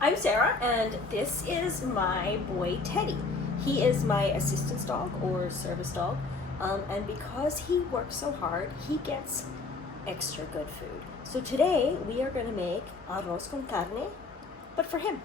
I'm Sarah, and this is my boy Teddy. He is my assistance dog or service dog, and because he works so hard, he gets extra good food. So today we are going to make arroz con carne, but for him.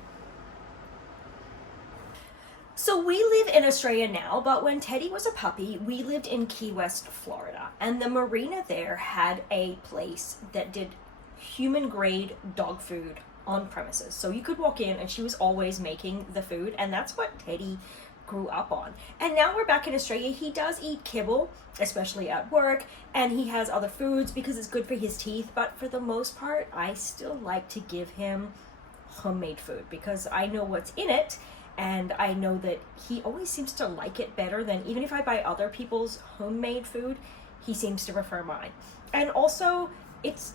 So we live in Australia now, but when Teddy was a puppy, we lived in Key West, Florida, and the marina there had a place that did human grade dog food on premises. So you could walk in and she was always making the food, and that's what Teddy grew up on. And now we're back in Australia. He does eat kibble, especially at work, and he has other foods because it's good for his teeth, but for the most part, I still like to give him homemade food because I know what's in it, and I know that he always seems to like it better than, even if I buy other people's homemade food, he seems to prefer mine. And also, it's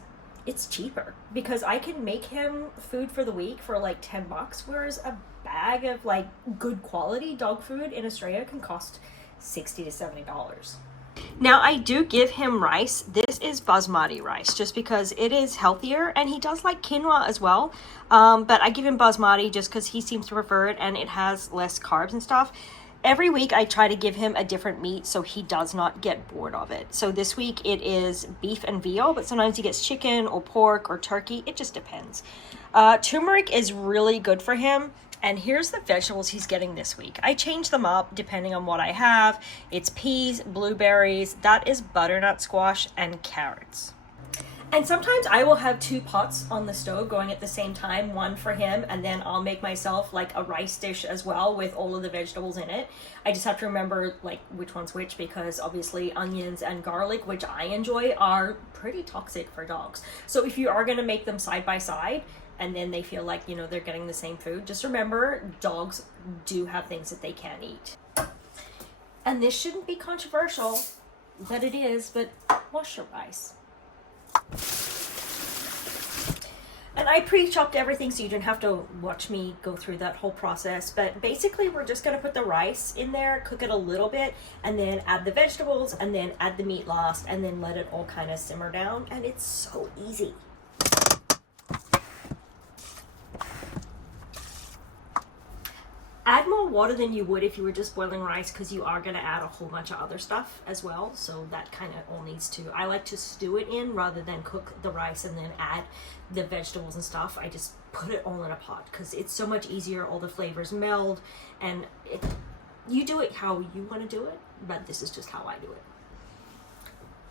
cheaper because I can make him food for the week for like $10, whereas a bag of like good quality dog food in Australia can cost $60 to $70. Now I do give him rice. This is basmati rice just because it is healthier, and he does like quinoa as well. But I give him basmati just because he seems to prefer it and it has less carbs and stuff. Every week I try to give him a different meat so he does not get bored of it. So this week it is beef and veal, but sometimes he gets chicken or pork or turkey. It just depends. Turmeric is really good for him. And here's the vegetables he's getting this week. I change them up depending on what I have. It's peas, blueberries, that is butternut squash, and carrots. And sometimes I will have 2 pots on the stove going at the same time, one for him, and then I'll make myself like a rice dish as well with all of the vegetables in it. I just have to remember like which one's which, because obviously onions and garlic, which I enjoy, are pretty toxic for dogs. So if you are going to make them side by side and then they feel like, they're getting the same food, just remember dogs do have things that they can't eat. And this shouldn't be controversial, but it is, but wash your rice. And I pre-chopped everything so you didn't have to watch me go through that whole process. But basically we're just going to put the rice in there, cook it a little bit, and then add the vegetables, and then add the meat last, and then let it all kind of simmer down. And it's so easy. Add more water than you would if you were just boiling rice, because you are going to add a whole bunch of other stuff as well. So that kind of all needs to, I like to stew it in rather than cook the rice and then add the vegetables and stuff. I just put it all in a pot because it's so much easier. All the flavors meld, and you do it how you want to do it, but this is just how I do it.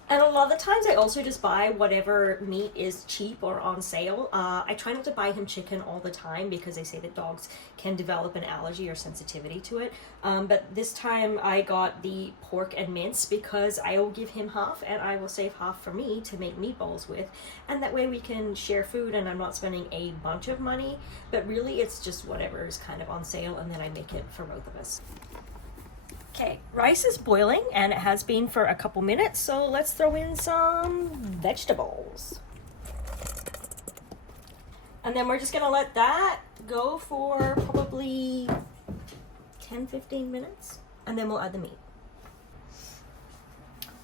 And a lot of the times I also just buy whatever meat is cheap or on sale. I try not to buy him chicken all the time because they say that dogs can develop an allergy or sensitivity to it. But this time I got the pork and mince because I will give him half and I will save half for me to make meatballs with. And that way we can share food and I'm not spending a bunch of money. But really it's just whatever is kind of on sale, and then I make it for both of us. Okay, rice is boiling and it has been for a couple minutes, so let's throw in some vegetables. And then we're just gonna let that go for probably 10-15 minutes, and then we'll add the meat.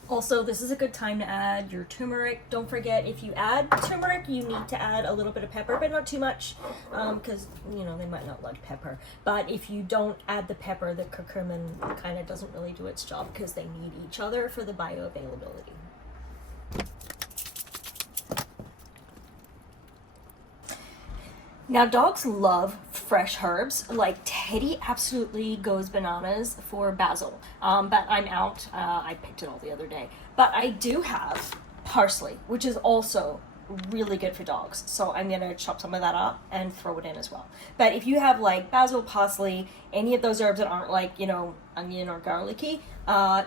Also, this is a good time to add your turmeric. Don't forget, if you add turmeric, you need to add a little bit of pepper, but not too much, because, they might not like pepper. But if you don't add the pepper, the curcumin kind of doesn't really do its job because they need each other for the bioavailability. Now, dogs love fresh herbs. Like Teddy absolutely goes bananas for basil, but I'm out. I picked it all the other day. But I do have parsley, which is also really good for dogs. So I'm gonna chop some of that up and throw it in as well. But if you have like basil, parsley, any of those herbs that aren't like, onion or garlicky, of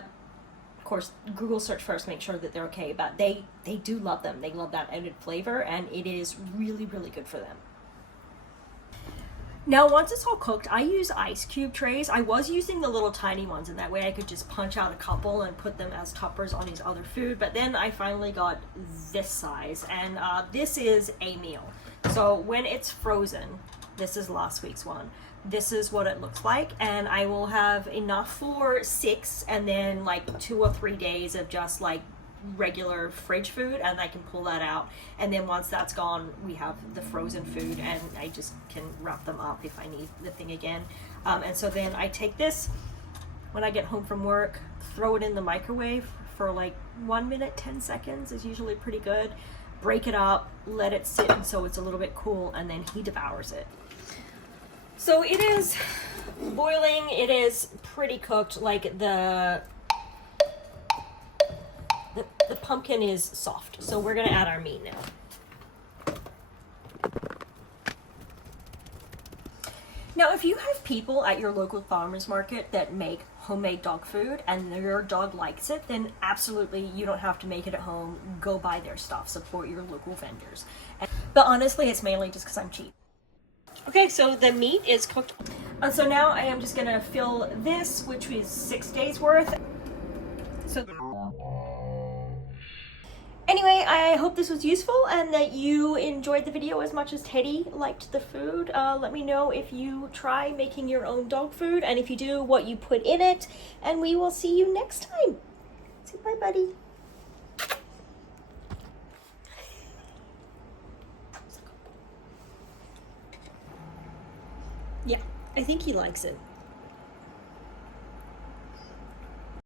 course, Google search first, make sure that they're okay. But they do love them. They love that added flavor, and it is really, really good for them. Now, once it's all cooked, I use ice cube trays. I was using the little tiny ones, and that way I could just punch out a couple and put them as toppers on his other food. But then I finally got this size, and this is a meal. So when it's frozen, this is last week's one, this is what it looks like, and I will have enough for 6, and then like 2 or 3 days of just like regular fridge food, and I can pull that out. And then once that's gone, we have the frozen food, and I just can wrap them up if I need the thing again. And so then I take this when I get home from work, throw it in the microwave for like 1 minute, 10 seconds is usually pretty good. Break it up, let it sit and so it's a little bit cool, and then he devours it. So it is boiling, it is pretty cooked, like the pumpkin is soft. So we're gonna add our meat now. Now, if you have people at your local farmer's market that make homemade dog food and your dog likes it, then absolutely you don't have to make it at home. Go buy their stuff, support your local vendors. But honestly, it's mainly just because I'm cheap. Okay, so the meat is cooked. And so now I am just gonna fill this, which is 6 days worth. So anyway, I hope this was useful and that you enjoyed the video as much as Teddy liked the food. Let me know if you try making your own dog food, and if you do, what you put in it, and we will see you next time. Say bye, buddy. Yeah, I think he likes it.